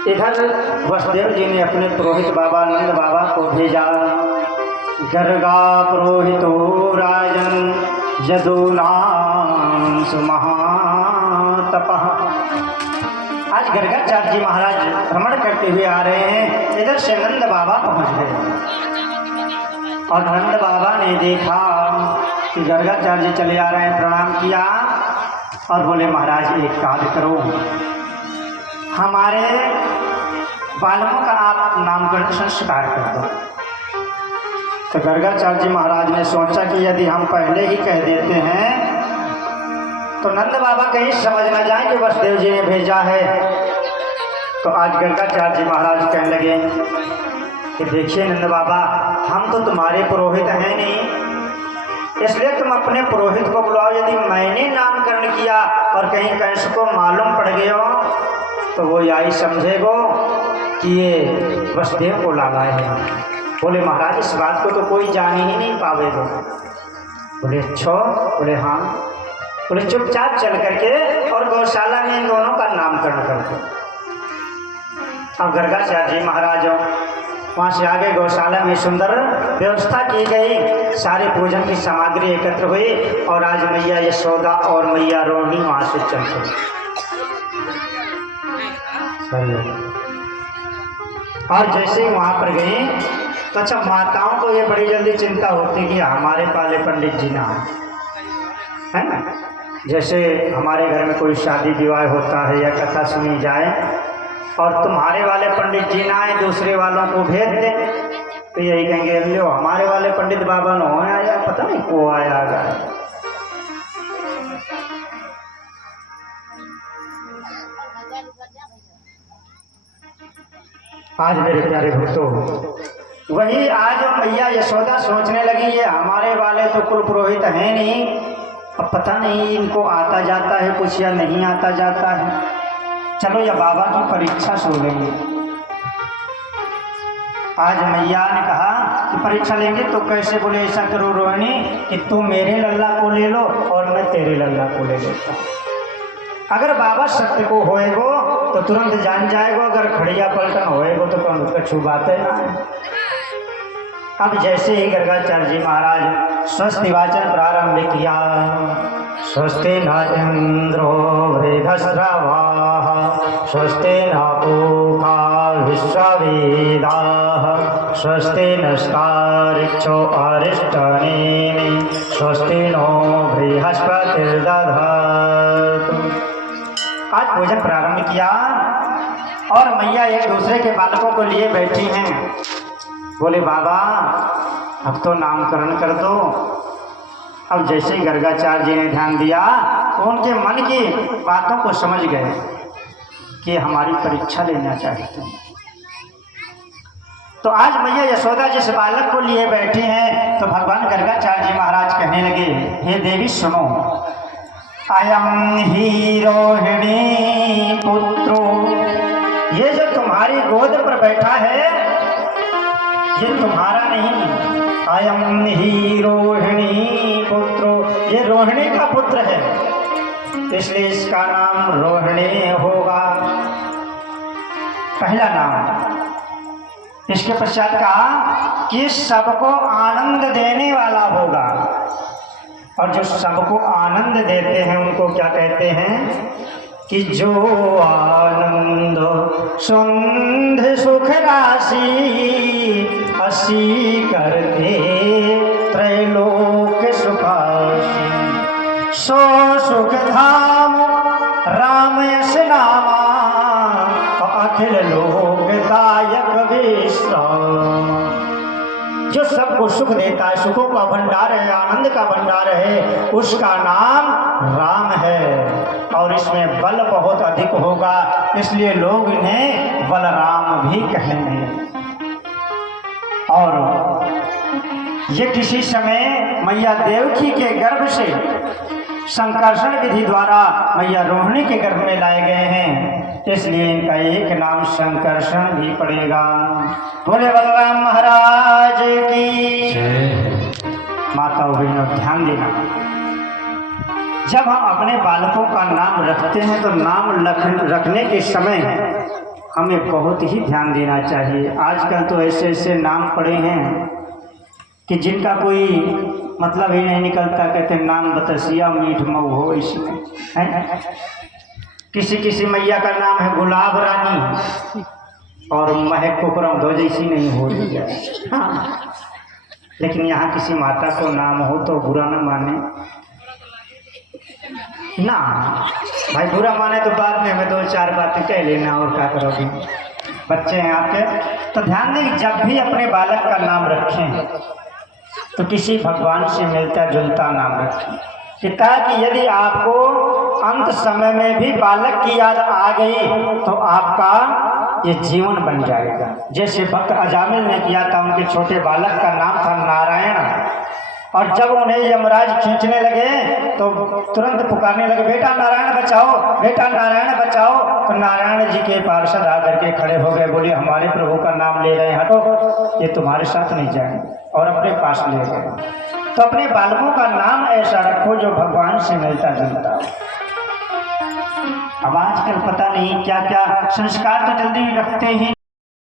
इधर वसुदेव जी ने अपने पुरोहित बाबा नंद बाबा को भेजा। गर्गा पुरोहितो राजन यदूनां सुमहातपः। आज गर्गाचार्य जी महाराज भ्रमण करते हुए आ रहे हैं। इधर से नंद बाबा पहुंच गए और नंद बाबा ने देखा कि गर्गाचार्य जी चले आ रहे हैं। प्रणाम किया और बोले महाराज एक कार्य करो, हमारे बालकों का आप नामकरण संस्कार कर दो। तो गर्गाचार्य जी महाराज ने सोचा कि यदि हम पहले ही कह देते हैं तो नंद बाबा कहीं समझ न जाए कि वसुदेव जी ने भेजा है। तो आज गर्गाचार्य जी महाराज कहने लगे कि देखिए नंद बाबा, हम तो तुम्हारे पुरोहित हैं नहीं, इसलिए तुम अपने पुरोहित को बुलाओ। यदि मैंने नामकरण किया और कहीं कंस को मालूम पड़ गया तो वो यही समझेगो कि ये वसुदेव को लाए हैं। बोले महाराज इस बात को तो कोई जान ही नहीं पावेगा। बोले अच्छा? बोले हाँ। बोले चुपचाप चल करके और गौशाला में इन दोनों का नामकरण कर दो। अब गर्गाचार्य जी महाराज वहाँ से आगे गौशाला में सुंदर व्यवस्था की गई। सारे भोजन की सामग्री एकत्र हुई और आज मैया यशोदा और मैया रोहिणी वहाँ से चल गई। और जैसे ही वहाँ पर गई तो अच्छा, माताओं को ये बड़ी जल्दी चिंता होती कि हमारे पाले पंडित जी ना है ना। जैसे हमारे घर में कोई शादी विवाह होता है या कथा सुनी जाए और तुम्हारे वाले पंडित जी ना आए, दूसरे वालों को भेज दे तो यही कहेंगे लो हमारे वाले पंडित बाबा न हो आया, पता नहीं को आया गया। आज मेरे प्यारे भक्तों, वही आज मैया यशोदा सोचने लगी ये हमारे वाले तो कुल पुरोहित हैं नहीं, अब पता नहीं इनको आता जाता है कुछ या नहीं आता जाता है। चलो या बाबा की परीक्षा सो लेंगे। आज मैया ने कहा कि परीक्षा लेंगे तो कैसे? बोले ऐसा करो रोहिणी कि तुम मेरे लल्ला को ले लो और मैं तेरे लल्ला को ले लेता हूँ। अगर बाबा सत्य को होएगो तो तुरंत जान जाएगो, अगर खड़िया पलटन होएगो तो कछु बात है ना। अब जैसे ही गर्गाचार्य जी महाराज स्वस्ति वाचन प्रारंभ किया, स्वस्ति न इंद्रो वृद्धश्रवाः स्वस्ति न पूषा विश्ववेदाः स्वस्ति नस्तारिक्षो अरिष्टनेमि स्वस्ति नो बृहस्पतिर्दधातु। आज भोजन प्रारंभ किया और मैया एक दूसरे के बालकों को लिए बैठी हैं। बोले बाबा अब तो नामकरण कर दो। अब जैसे ही गर्गाचार्य जी ने ध्यान दिया तो उनके मन की बातों को समझ गए कि हमारी परीक्षा लेना चाहते हैं। तो आज मैया यशोदा जिस बालक को लिए बैठी हैं तो भगवान गर्गाचार्य जी महाराज कहने लगे, हे देवी सुनो, अयम ही रोहिणी पुत्रो, ये जो तुम्हारी गोद पर बैठा है ये तुम्हारा नहीं। अयम ही रोहिणी पुत्रो, ये रोहिणी का पुत्र है, इसलिए इसका नाम रोहिणी होगा, पहला नाम। इसके पश्चात कहा कि सबको आनंद देने वाला होगा, और जो सबको आनंद देते हैं उनको क्या कहते हैं कि जो आनंद सुंध सुख राशि हसी करते त्रैलोक सुखासी, सो सुख धाम राम यश नामा अखिल लोक दायक विश्राम। जो सबको सुख देता है, सुखों का भंडार है, आनंद का भंडार है, उसका नाम राम है। और इसमें बल बहुत अधिक होगा, इसलिए लोग इन्हें बलराम भी कहेंगे। और ये किसी समय मैया देवकी के गर्भ से संकर्षण विधि द्वारा मैया रोहिणी के गर्भ में लाए गए हैं, इसलिए इनका एक नाम संकर्षण भी पड़ेगा। बोले बलराम महाराज की। माताओं बहनों ध्यान देना, जब हम अपने बालकों का नाम रखते हैं तो नाम रखने के समय हमें बहुत ही ध्यान देना चाहिए। आजकल तो ऐसे ऐसे नाम पड़े हैं कि जिनका कोई मतलब ही नहीं निकलता, कहते नाम बतसिया मीठ मऊ हो इसमें है। किसी किसी मैया का नाम है गुलाब रानी और महक कुकरम दो जैसी नहीं हो रही है। हाँ। लेकिन यहाँ किसी माता को नाम हो तो बुरा न माने ना भाई, बुरा माने तो बाद में हमें दो चार बातें कह लेना और क्या करोगे, बच्चे हैं आपके। तो ध्यान दें, जब भी अपने बालक का नाम रखें तो किसी भगवान से मिलता जुलता नाम रखें, कि ताकि यदि आपको अंत समय में भी बालक की याद आ गई तो आपका ये जीवन बन जाएगा। जैसे भक्त अजामिल ने किया था, उनके छोटे बालक का नाम था नारायण, और जब उन्हें यमराज खींचने लगे तो तुरंत पुकारने लगे, बेटा नारायण बचाओ, बेटा नारायण बचाओ। तो नारायण जी के पार्षद आकर के खड़े हो गए, बोले हमारे प्रभु का नाम ले रहे, हटो, ये तुम्हारे साथ नहीं जाएंगे, और अपने पास ले गए। तो अपने बालकों का नाम ऐसा रखो जो भगवान से मिलता जुलता हो। अब आजकल पता नहीं क्या क्या संस्कार तो जल्दी रखते ही